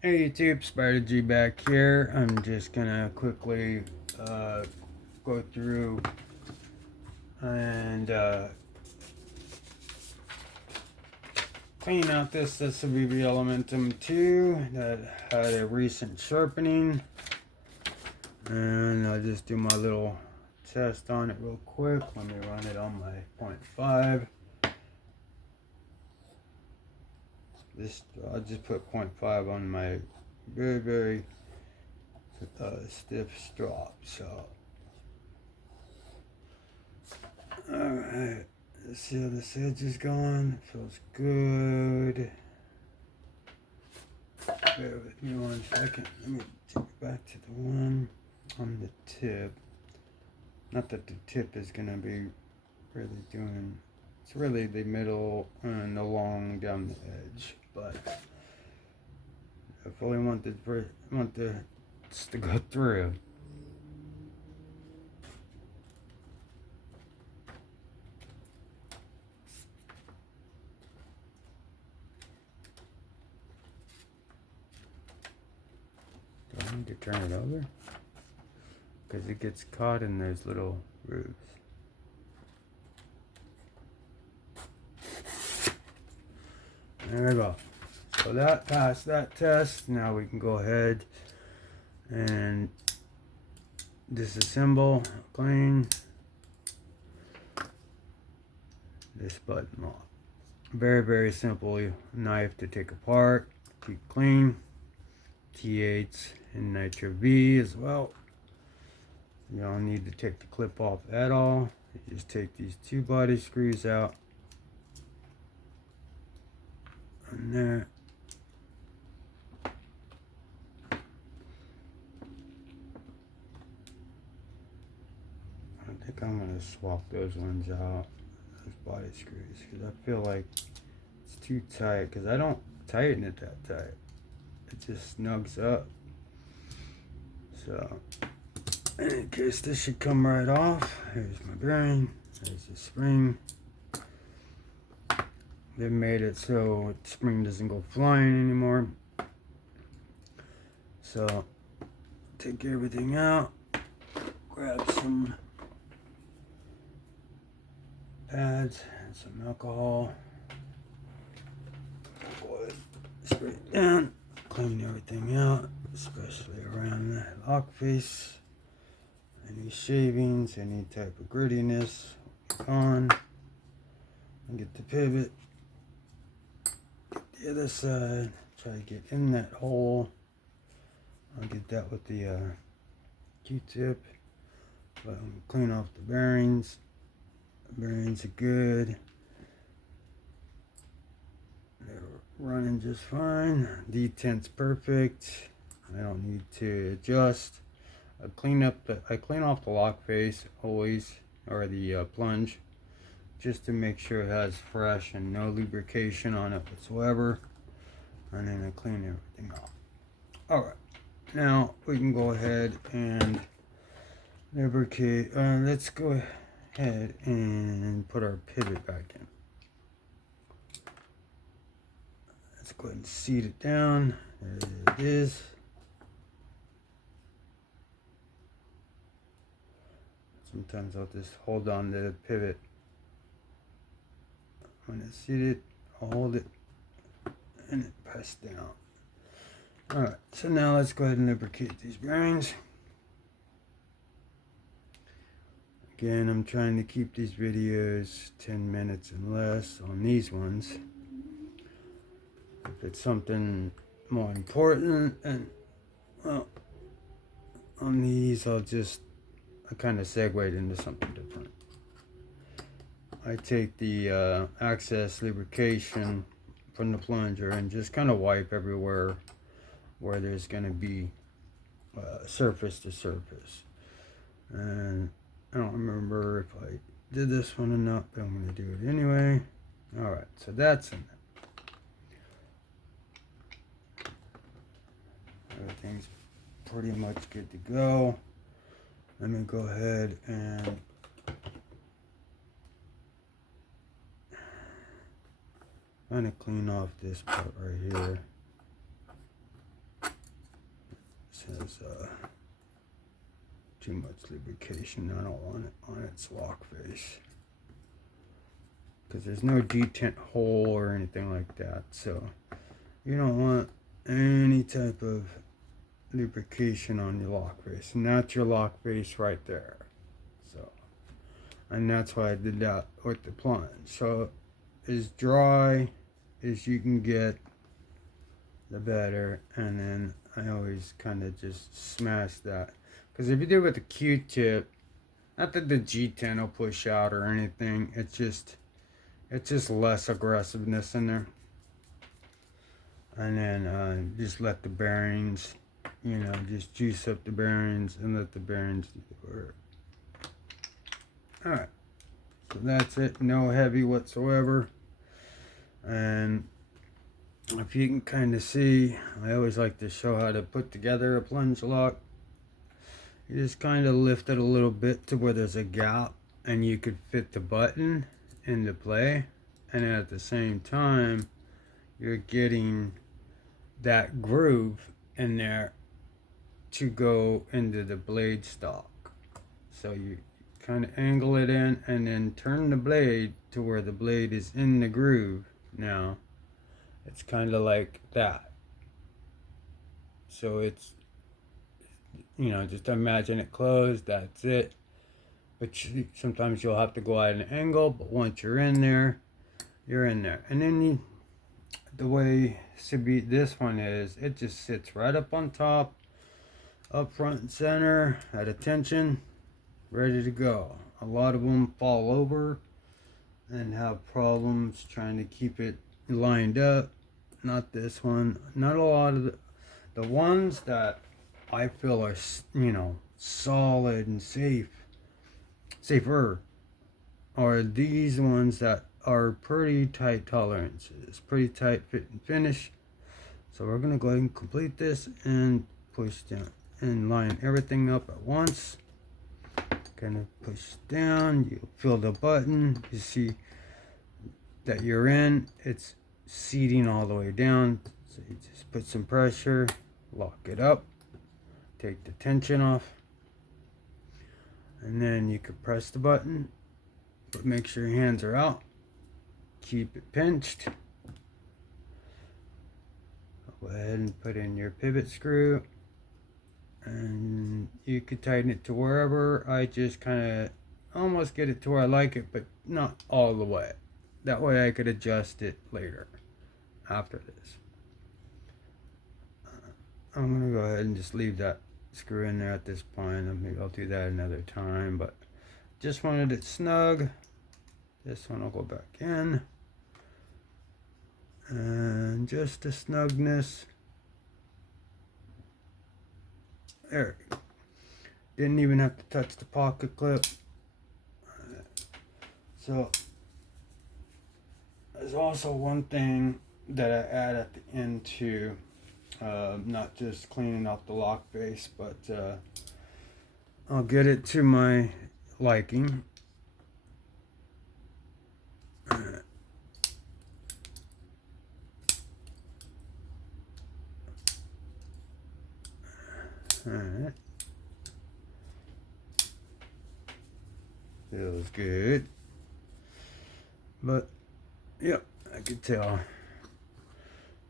Hey YouTube, Spider G back here. I'm just gonna quickly go through and clean out this Civivi Elementum 2 that had a recent sharpening, and I'll just do my little test on it real quick. Let me run it on my 0.5. I'll just put 0.5 on my very stiff strop. So alright, let's see how this edge is going. Feels good. Bear with me 1 second. Let me take it back to the one on the tip. Not that the tip is gonna be really doing, it's really the middle and along down the edge, but I really want this to go through. Do I need to turn it over? Because it gets caught in those little grooves. There we go. So that passed that test. Now we can go ahead and disassemble, clean this button off. Very simple knife to take apart, keep clean. T8 and Nitro V as well. You don't need to take the clip off at all. You just take these 2 body screws out. And there. I think I'm going to swap those ones out, those body screws, because I feel like it's too tight, because I don't tighten it that tight. It just snugs up. So, in case this should come right off, here's my bearing, there's the spring. They made it so the spring doesn't go flying anymore. So, take everything out, grab some pads and some alcohol, go ahead, spray it down, clean everything out, especially around the lock face. Any shavings, any type of grittiness, gone. And get the pivot, get the other side, try to get in that hole. I'll get that with the Q-tip, but I'm gonna clean off the bearings. The bearings are good. They're running just fine. Detent's perfect. I don't need to adjust. I clean off the lock face always, or the plunge, just to make sure it has fresh and no lubrication on it whatsoever. And then I clean everything off. Alright, now we can go ahead and lubricate. Let's go ahead and put our pivot back in. Let's go ahead and seat it down. There it is. Sometimes I'll just hold on to the pivot. When it's seated, I'll hold it and it press down. Alright, so now let's go ahead and lubricate these bearings. Again, I'm trying to keep these videos 10 minutes and less on these ones. If it's something more important, and well, on these I kind of segued into something different. I take the access lubrication from the plunger and just kind of wipe everywhere where there's going to be surface to surface. And I don't remember if I did this one or not, but I'm going to do it anyway. Alright, so that's in there. Everything's pretty much good to go. Let me go ahead and kind of clean off this part right here. has too much lubrication. I don't want it on its lock face, because there's no detent hole or anything like that, so you don't want any type of lubrication on your lock face, and that's your lock face right there. So, and that's why I did that with the plunge, so as dry as you can get, the better. And then I always kind of just smash that, because if you do it with a Q-tip, not that the G10 will push out or anything, it's just less aggressiveness in there. And then just let the bearings, you know, just juice up the bearings and let the bearings do the work. Alright, so that's it. No heavy whatsoever. And if you can kind of see, I always like to show how to put together a plunge lock. You just kind of lift it a little bit to where there's a gap and you could fit the button into play, and at the same time you're getting that groove in there to go into the blade stock. So you kind of angle it in and then turn the blade to where the blade is in the groove. Now it's kind of like that. So it's, you know, just imagine it closed, that's it. But sometimes you'll have to go at an angle, but once you're in there, you're in there. And then the way this one is, it just sits right up on top, up front and center, at attention, ready to go. A lot of them fall over and have problems trying to keep it lined up. Not this one. Not a lot of the ones that I feel are, you know, solid and safer are these ones that are pretty tight tolerances, pretty tight fit and finish. So we're gonna go ahead and complete this and push down and line everything up at once. Kind of push down, you feel the button, you see that you're in, it's seating all the way down. So you just put some pressure, lock it up, take the tension off, and then you can press the button, but make sure your hands are out, keep it pinched. Go ahead and put in your pivot screw, and you could tighten it to wherever. I just kind of almost get it to where I like it, but not all the way. That way I could adjust it later after this. I'm gonna go ahead and just leave that screw in there at this point. Maybe I'll do that another time, but just wanted it snug. This one will go back in, and just the snugness. There we go. Didn't even have to touch the pocket clip. So there's also one thing that I add at the end too, not just cleaning off the lock face, but I'll get it to my liking. Alright. Feels good. But, yep, I could tell.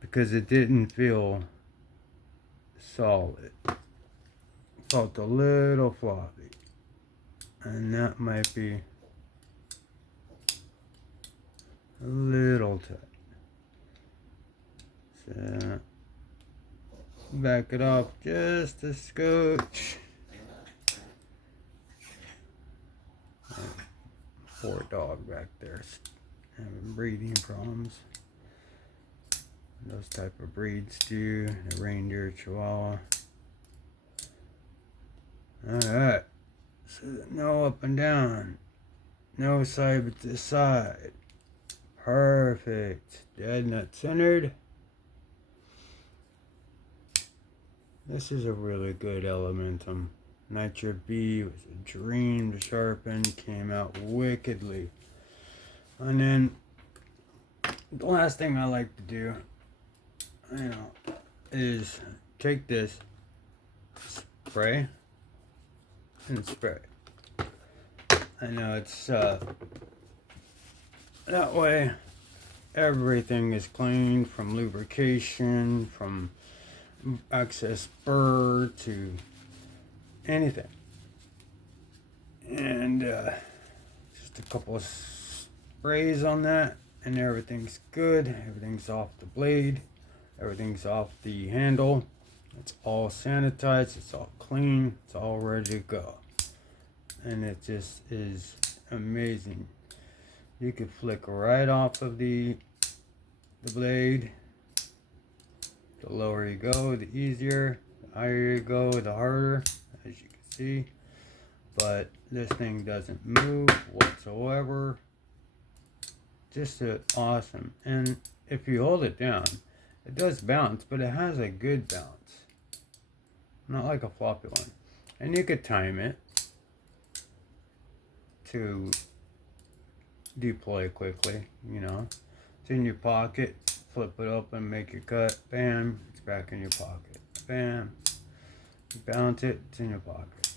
Because it didn't feel solid. Felt a little floppy. And that might be a little tight. So, back it off just a scotch. Poor dog back there having breathing problems. Those type of breeds do. The reindeer chihuahua. Alright. So no up and down. No side but this side. Perfect. Dead nut centered. This is a really good Elementum. Nitro V was a dream to sharpen, came out wickedly. And then the last thing I like to do, you know, is take this spray and spray. I know it's that way everything is clean, from lubrication, from excess burr to anything. And just a couple of sprays on that and everything's good. Everything's off the blade, everything's off the handle. It's all sanitized, it's all clean, it's all ready to go. And it just is amazing. You could flick right off of the blade. The lower you go, the easier. The higher you go, the harder, as you can see. But this thing doesn't move whatsoever. Just awesome. And if you hold it down, it does bounce, but it has a good bounce. Not like a floppy one. And you could time it to deploy quickly, you know. It's in your pocket, flip it open, make your cut, bam, it's back in your pocket. Bam, you bounce it, it's in your pocket.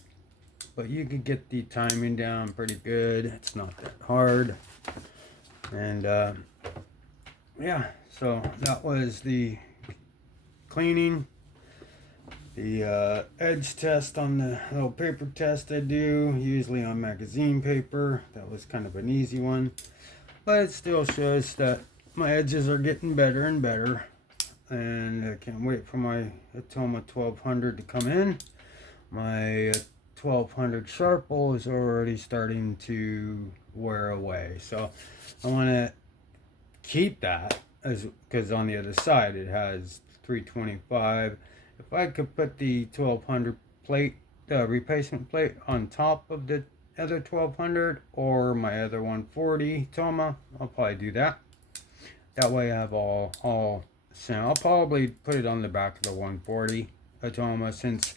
But you could get the timing down pretty good. It's not that hard. And yeah, so that was the cleaning. The edge test on the little paper test I do, usually on magazine paper. That was kind of an easy one, but it still shows that my edges are getting better and better. And I can't wait for my Atoma 1200 to come in. My 1200 Sharple is already starting to wear away, so I want to keep that, because on the other side it has 325. If I could put the 1200 plate, replacement plate, on top of the other 1200 or my other 140 Toma, I'll probably do that. That way I have all sound. I'll probably put it on the back of the 140 Toma, since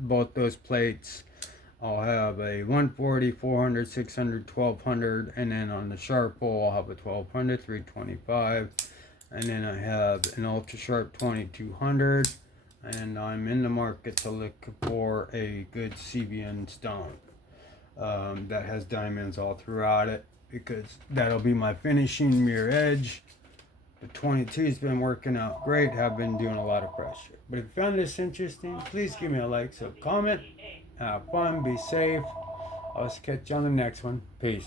both those plates, I'll have a 140, 400, 600, 1200, and then on the Sharple I'll have a 1200, 325. And then I have an Ultra Sharp 2200, and I'm in the market to look for a good CBN stone that has diamonds all throughout it, because that'll be my finishing mirror edge. The 22's been working out great, have been doing a lot of pressure. But if you found this interesting, please give me a like, comment, have fun, be safe. I'll catch you on the next one. Peace.